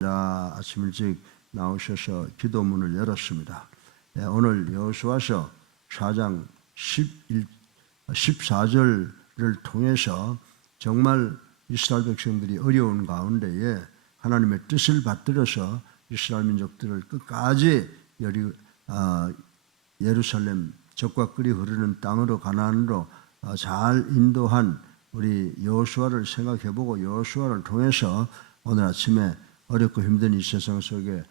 아침 일찍 나오셔서 기도문을 열었습니다. 오늘 여호수아서 4장 14절을 통해서 정말 이스라엘 백성들이 어려운 가운데에 하나님의 뜻을 받들어서 이스라엘 민족들을 끝까지 예루살렘 적과 꿀이 흐르는 땅으로 가나안으로 잘 인도한 우리 여호수아를 생각해보고 여호수아를 통해서 오늘 아침에 어렵고 힘든 이 세상 속에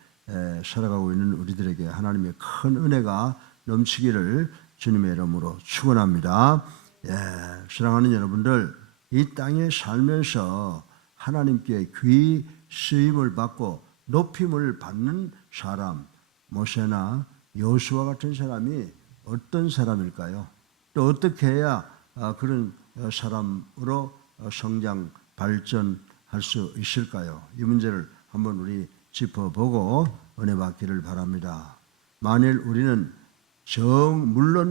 살아가고 있는 우리들에게 하나님의 큰 은혜가 넘치기를 주님의 이름으로 축원합니다. 사랑하는 여러분들, 이 땅에 살면서 하나님께 귀 쓰임을 받고 높임을 받는 사람, 모세나 여호수아 같은 사람이 어떤 사람일까요? 또 어떻게 해야 그런 사람으로 성장, 발전할 수 있을까요? 이 문제를 한번 우리 짚어보고 은혜 받기를 바랍니다. 만일 물론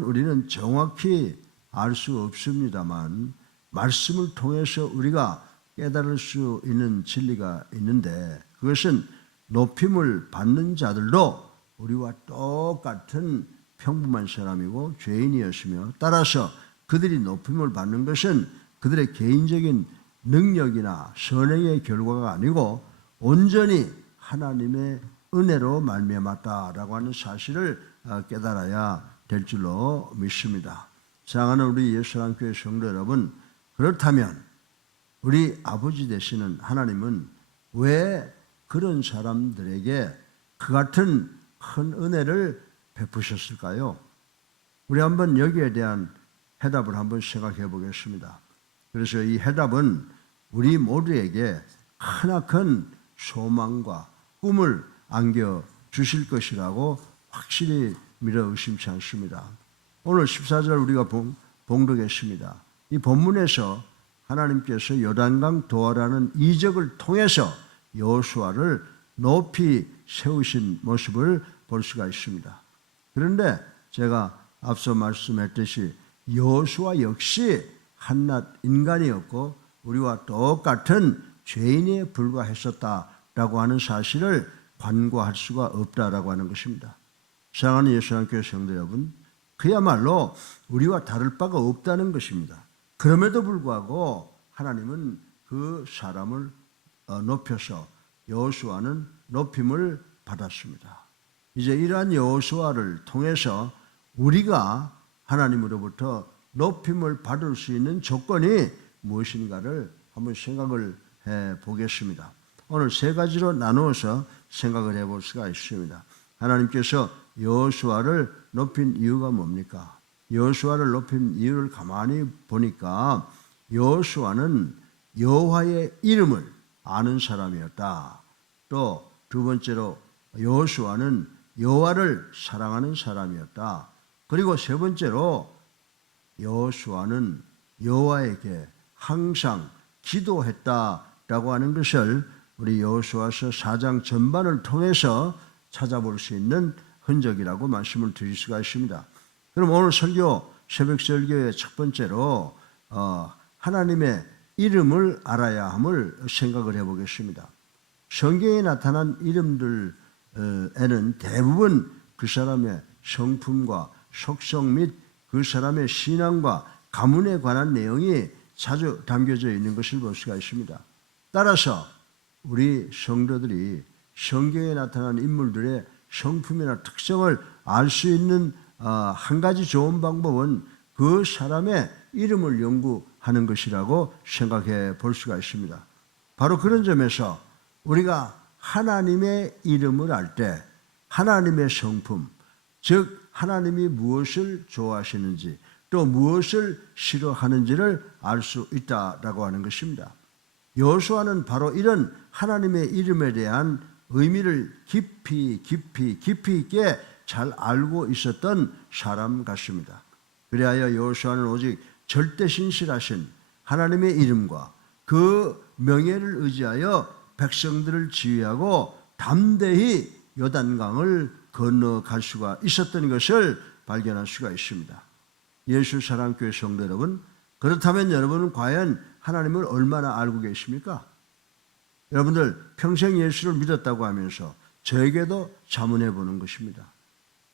우리는 정확히 알 수 없습니다만 말씀을 통해서 우리가 깨달을 수 있는 진리가 있는데, 그것은 높임을 받는 자들도 우리와 똑같은 평범한 사람이고 죄인이었으며, 따라서 그들이 높임을 받는 것은 그들의 개인적인 능력이나 선행의 결과가 아니고 온전히 하나님의 은혜로 말미암았다라고 하는 사실을 깨달아야 될 줄로 믿습니다. 사랑하는 우리 예수사랑교회 성도 여러분, 그렇다면 우리 아버지 되시는 하나님은 왜 그런 사람들에게 그 같은 큰 은혜를 베푸셨을까요? 우리 한번 여기에 대한 해답을 한번 생각해 보겠습니다. 그래서 이 해답은 우리 모두에게 크나큰 소망과 꿈을 안겨 주실 것이라고 확실히 믿어 의심치 않습니다. 오늘 14절 우리가 봉독했습니다. 이 본문에서 하나님께서 요단강 도하라는 이적을 통해서 여호수아를 높이 세우신 모습을 볼 수가 있습니다. 그런데 제가 앞서 말씀했듯이 여호수아 역시 한낱 인간이었고 우리와 똑같은 죄인에 불과했었다라고 하는 사실을 관고할 수가 없다라고 하는 것입니다. 사랑하는 예수님께 성도 여러분, 그야말로 우리와 다를 바가 없다는 것입니다. 그럼에도 불구하고 하나님은 그 사람을 높여서 여호수아는 높임을 받았습니다. 이제 이러한 여호수아를 통해서 우리가 하나님으로부터 높임을 받을 수 있는 조건이 무엇인가를 한번 생각을 해 보겠습니다. 오늘 세 가지로 나누어서 생각을 해볼 수가 있습니다. 하나님께서 여호수아를 높인 이유가 뭡니까? 여호수아를 높인 이유를 가만히 보니까 여호수아는 여호와의 이름을 아는 사람이었다. 또 두 번째로 여호수아는 여호와를 사랑하는 사람이었다. 그리고 세 번째로 여호수아는 여호와에게 항상 기도했다라고 하는 것을 우리 여호수아서 4장 전반을 통해서 찾아볼 수 있는 흔적이라고 말씀을 드릴 수가 있습니다. 그럼 오늘 설교, 새벽 설교의 첫 번째로 하나님의 이름을 알아야 함을 생각을 해보겠습니다. 성경에 나타난 이름들에는 대부분 그 사람의 성품과 속성 및 그 사람의 신앙과 가문에 관한 내용이 자주 담겨져 있는 것을 볼 수가 있습니다. 따라서 우리 성도들이 성경에 나타난 인물들의 성품이나 특성을 알 수 있는 한 가지 좋은 방법은 그 사람의 이름을 연구하는 것이라고 생각해 볼 수가 있습니다. 바로 그런 점에서 우리가 하나님의 이름을 알 때 하나님의 성품, 즉 하나님이 무엇을 좋아하시는지 또 무엇을 싫어하는지를 알 수 있다라고 하는 것입니다. 여호수아는 바로 이런 하나님의 이름에 대한 의미를 깊이 있게 잘 알고 있었던 사람 같습니다. 그리하여 여호수아는 오직 절대 신실하신 하나님의 이름과 그 명예를 의지하여 백성들을 지휘하고 담대히 요단강을 건너갈 수가 있었던 것을 발견할 수가 있습니다. 예수사랑교회 성도 여러분, 그렇다면 여러분은 과연 하나님을 얼마나 알고 계십니까? 여러분들 평생 예수를 믿었다고 하면서 저에게도 자문해 보는 것입니다.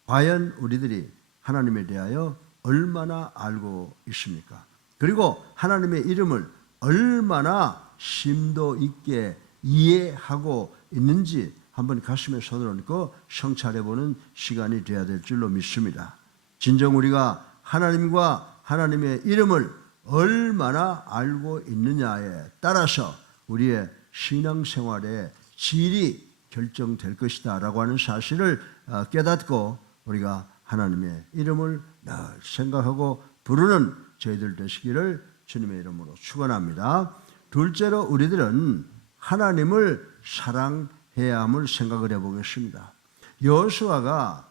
과연 우리들이 하나님에 대하여 얼마나 알고 있습니까? 그리고 하나님의 이름을 얼마나 심도 있게 이해하고 있는지 한번 가슴에 손을 얹고 성찰해 보는 시간이 되어야 될 줄로 믿습니다. 진정 우리가 하나님과 하나님의 이름을 얼마나 알고 있느냐에 따라서 우리의 신앙생활의 질이 결정될 것이다 라고 하는 사실을 깨닫고 우리가 하나님의 이름을 늘 생각하고 부르는 저희들 되시기를 주님의 이름으로 축원합니다. 둘째로 우리들은 하나님을 사랑해야 함을 생각을 해보겠습니다. 여호수아가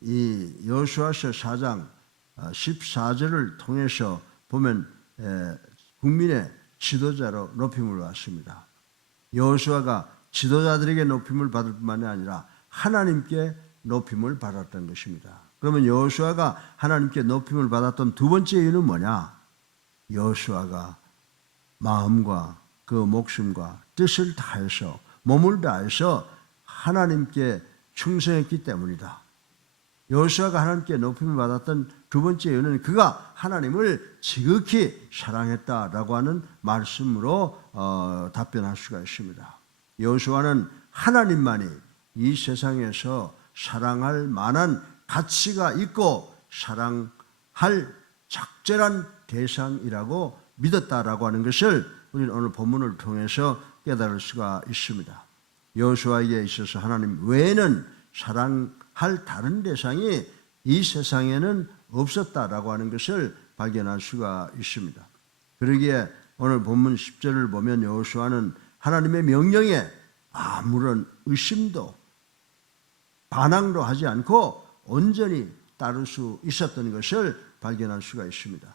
이 여호수아서 4장 14절을 통해서 보면 국민의 지도자로 높임을 받습니다. 여호수아가 지도자들에게 높임을 받을 뿐만이 아니라 하나님께 높임을 받았던 것입니다. 그러면 여호수아가 하나님께 높임을 받았던 두 번째 이유는 뭐냐? 여호수아가 마음과 그 목숨과 뜻을 다해서 몸을 다해서 하나님께 충성했기 때문이다. 여호수아가 하나님께 높임을 받았던 두 번째 이유는 그가 하나님을 지극히 사랑했다라고 하는 말씀으로 답변할 수가 있습니다. 여호수아는 하나님만이 이 세상에서 사랑할 만한 가치가 있고 사랑할 적절한 대상이라고 믿었다라고 하는 것을 우리는 오늘 본문을 통해서 깨달을 수가 있습니다. 여호수아에게 있어서 하나님 외에는 사랑할 다른 대상이 이 세상에는 없었다라고 하는 것을 발견할 수가 있습니다. 그러기에 오늘 본문 10절을 보면 여호수아는 하나님의 명령에 아무런 의심도 반항도 하지 않고 온전히 따를 수 있었던 것을 발견할 수가 있습니다.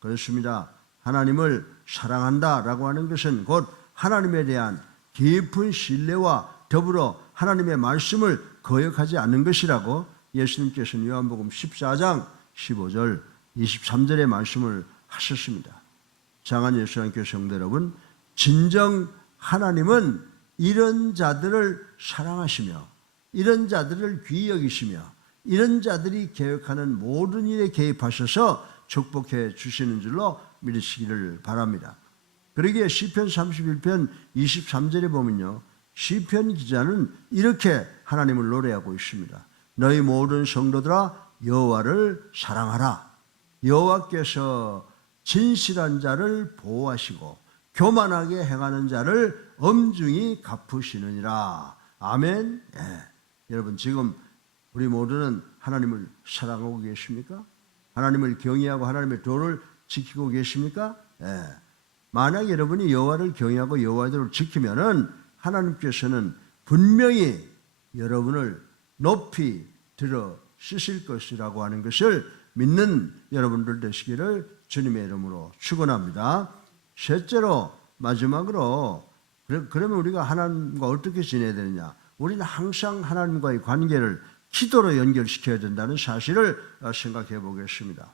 그렇습니다. 하나님을 사랑한다라고 하는 것은 곧 하나님에 대한 깊은 신뢰와 더불어 하나님의 말씀을 거역하지 않는 것이라고 예수님께서는 요한복음 14장 15절 23절의 말씀을 하셨습니다. 장한 예수님께서 성도 여러분, 진정 하나님은 이런 자들을 사랑하시며 이런 자들을 귀히 여기시며 이런 자들이 계획하는 모든 일에 개입하셔서 축복해 주시는 줄로 믿으시기를 바랍니다. 그러기에 시편 31편 23절에 보면요, 시편 기자는 이렇게 하나님을 노래하고 있습니다. 너희 모든 성도들아 여호와를 사랑하라. 여호와께서 진실한 자를 보호하시고 교만하게 행하는 자를 엄중히 갚으시느니라. 아멘. 여러분, 지금 우리 모두는 하나님을 사랑하고 계십니까? 하나님을 경외하고 하나님의 도를 지키고 계십니까? 만약 여러분이 여호와를 경외하고 여호와의 도를 지키면은 하나님께서는 분명히 여러분을 높이 들어 쓰실 것이라고 하는 것을 믿는 여러분들 되시기를 주님의 이름으로 축원합니다. 셋째로, 마지막으로, 그러면 우리가 하나님과 어떻게 지내야 되느냐? 우리는 항상 하나님과의 관계를 기도로 연결시켜야 된다는 사실을 생각해 보겠습니다.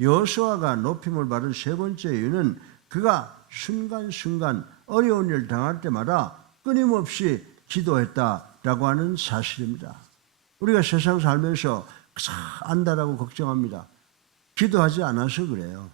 여호수아가 높임을 받은 세 번째 이유는 그가 순간순간 어려운 일을 당할 때마다 끊임없이 기도했다라고 하는 사실입니다. 우리가 세상 살면서 안다라고 걱정합니다. 기도하지 않아서 그래요.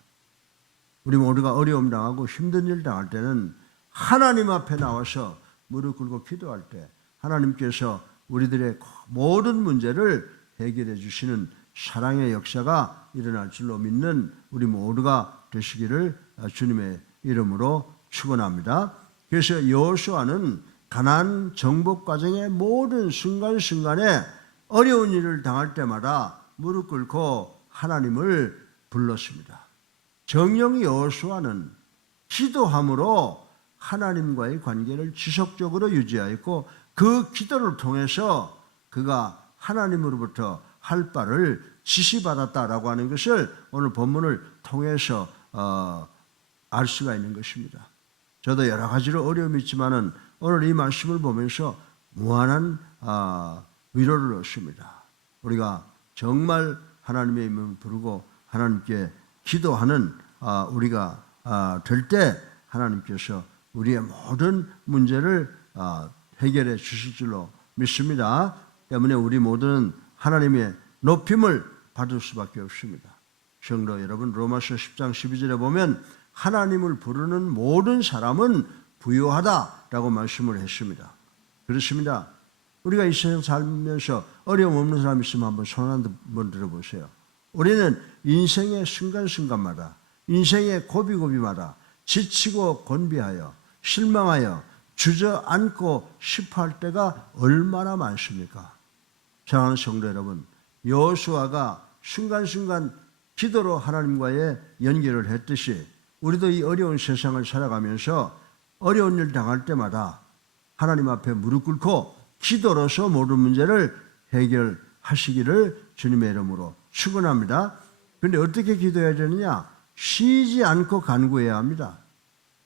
우리 모두가 어려움 당하고 힘든 일 당할 때는 하나님 앞에 나와서 무릎 꿇고 기도할 때 하나님께서 우리들의 모든 문제를 해결해 주시는 사랑의 역사가 일어날 줄로 믿는 우리 모두가 되시기를 주님의 이름으로 축원합니다. 그래서 여호수아는 가나안 정복 과정의 모든 순간순간에 어려운 일을 당할 때마다 무릎 꿇고 하나님을 불렀습니다. 정령 여호수아는 기도함으로 하나님과의 관계를 지속적으로 유지하였고 그 기도를 통해서 그가 하나님으로부터 할 바를 지시받았다라고 하는 것을 오늘 본문을 통해서 알 수가 있는 것입니다. 저도 여러 가지로 어려움이 있지만은 오늘 이 말씀을 보면서 무한한 위로를 얻습니다. 우리가 정말 하나님의 이름을 부르고 하나님께 기도하는 우리가 될 때 하나님께서 우리의 모든 문제를 해결해 주실 줄로 믿습니다. 때문에 우리 모두는 하나님의 높임을 받을 수밖에 없습니다. 성도 여러분, 로마서 10장 12절에 보면 하나님을 부르는 모든 사람은 부유하다라고 말씀을 했습니다. 그렇습니다. 우리가 이 세상 살면서 어려움 없는 사람 있으면 한번 손 한번 들어보세요. 우리는 인생의 순간순간마다, 인생의 고비고비마다 지치고 곤비하여 실망하여 주저앉고 싶어 할 때가 얼마나 많습니까? 사랑하는 성도 여러분, 여호수아가 순간순간 기도로 하나님과의 연결을 했듯이 우리도 이 어려운 세상을 살아가면서 어려운 일 당할 때마다 하나님 앞에 무릎 꿇고 기도로서 모든 문제를 해결하시기를 주님의 이름으로 축원합니다. 그런데 어떻게 기도해야 되느냐? 쉬지 않고 간구해야 합니다.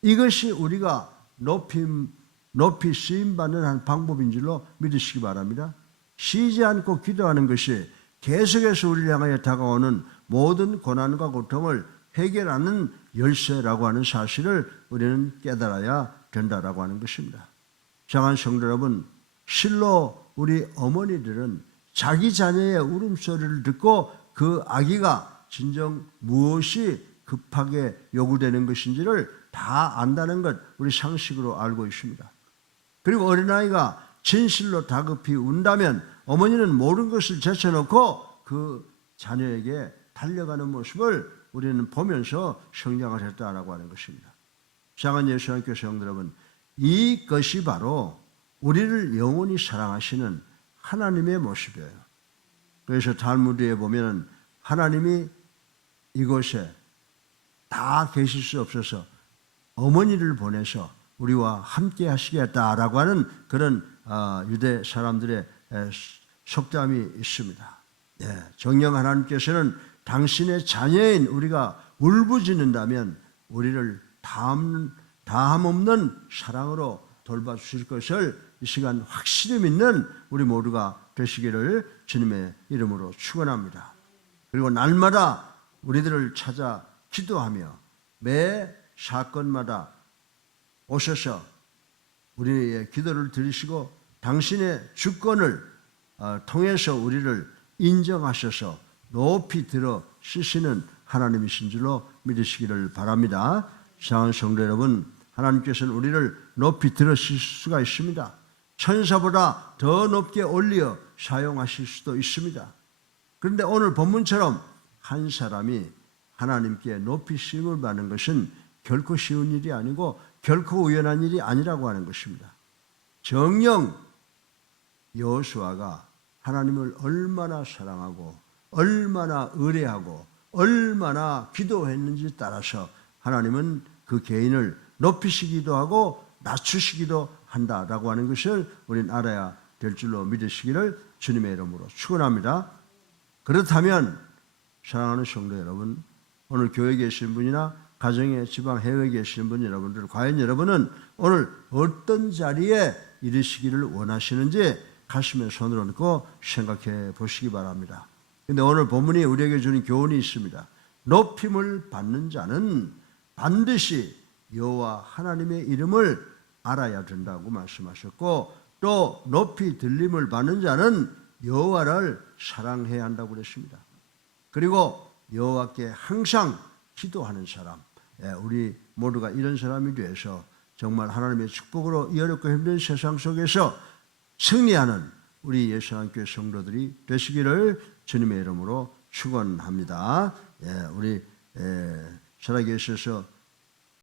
이것이 우리가 높이 쓰임받는 한 방법인 줄로 믿으시기 바랍니다. 쉬지 않고 기도하는 것이 계속해서 우리를 향하여 다가오는 모든 고난과 고통을 해결하는 열쇠라고 하는 사실을 우리는 깨달아야 된다라고 하는 것입니다. 사랑하는 성도 여러분, 실로 우리 어머니들은 자기 자녀의 울음소리를 듣고 그 아기가 진정 무엇이 급하게 요구되는 것인지를 다 안다는 것 우리 상식으로 알고 있습니다. 그리고 어린아이가 진실로 다급히 운다면 어머니는 모든 것을 제쳐놓고 그 자녀에게 달려가는 모습을 우리는 보면서 성장을 했다라고 하는 것입니다. 사랑하는 예수님께 성도 여러분, 이것이 바로 우리를 영원히 사랑하시는 하나님의 모습이에요. 그래서 탈무드에 보면 하나님이 이곳에 다 계실 수 없어서 어머니를 보내서 우리와 함께 하시겠다라고 하는 그런 유대 사람들의 속담이 있습니다. 정녕 하나님께서는 당신의 자녀인 우리가 울부짖는다면 우리를 다함없는 사랑으로 돌봐주실 것을 이 시간 확실히 믿는 우리 모두가 되시기를 주님의 이름으로 축원합니다. 그리고 날마다 우리들을 찾아 기도하며 매 사건마다 오셔서 우리의 기도를 들으시고 당신의 주권을 통해서 우리를 인정하셔서 높이 들어 쓰시는 하나님이신 줄로 믿으시기를 바랍니다. 사랑하는 성도 여러분, 하나님께서는 우리를 높이 들어 쓰실 수가 있습니다. 천사보다 더 높게 올려 사용하실 수도 있습니다. 그런데 오늘 본문처럼 한 사람이 하나님께 높이 쓰임을 받는 것은 결코 쉬운 일이 아니고 결코 우연한 일이 아니라고 하는 것입니다. 정녕 여호수아가 하나님을 얼마나 사랑하고 얼마나 의뢰하고 얼마나 기도했는지 따라서 하나님은 그 개인을 높이시기도 하고 낮추시기도 한다라고 하는 것을 우리는 알아야 될 줄로 믿으시기를 주님의 이름으로 축원합니다. 그렇다면 사랑하는 성도 여러분, 오늘 교회에 계신 분이나 가정에 지방 해외에 계시는 분 여러분들, 과연 여러분은 오늘 어떤 자리에 이르시기를 원하시는지 가슴에 손을 얹고 생각해 보시기 바랍니다. 그런데 오늘 본문이 우리에게 주는 교훈이 있습니다. 높임을 받는 자는 반드시 여호와 하나님의 이름을 알아야 된다고 말씀하셨고, 또 높이 들림을 받는 자는 여호와를 사랑해야 한다고 그랬습니다. 그리고 여호와께 항상 기도하는 사람, 우리 모두가 이런 사람이 되어서 정말 하나님의 축복으로 이 어렵고 힘든 세상 속에서 승리하는 우리 예수님교회 성도들이 되시기를 주님의 이름으로 축원합니다. 우리 살아계셔서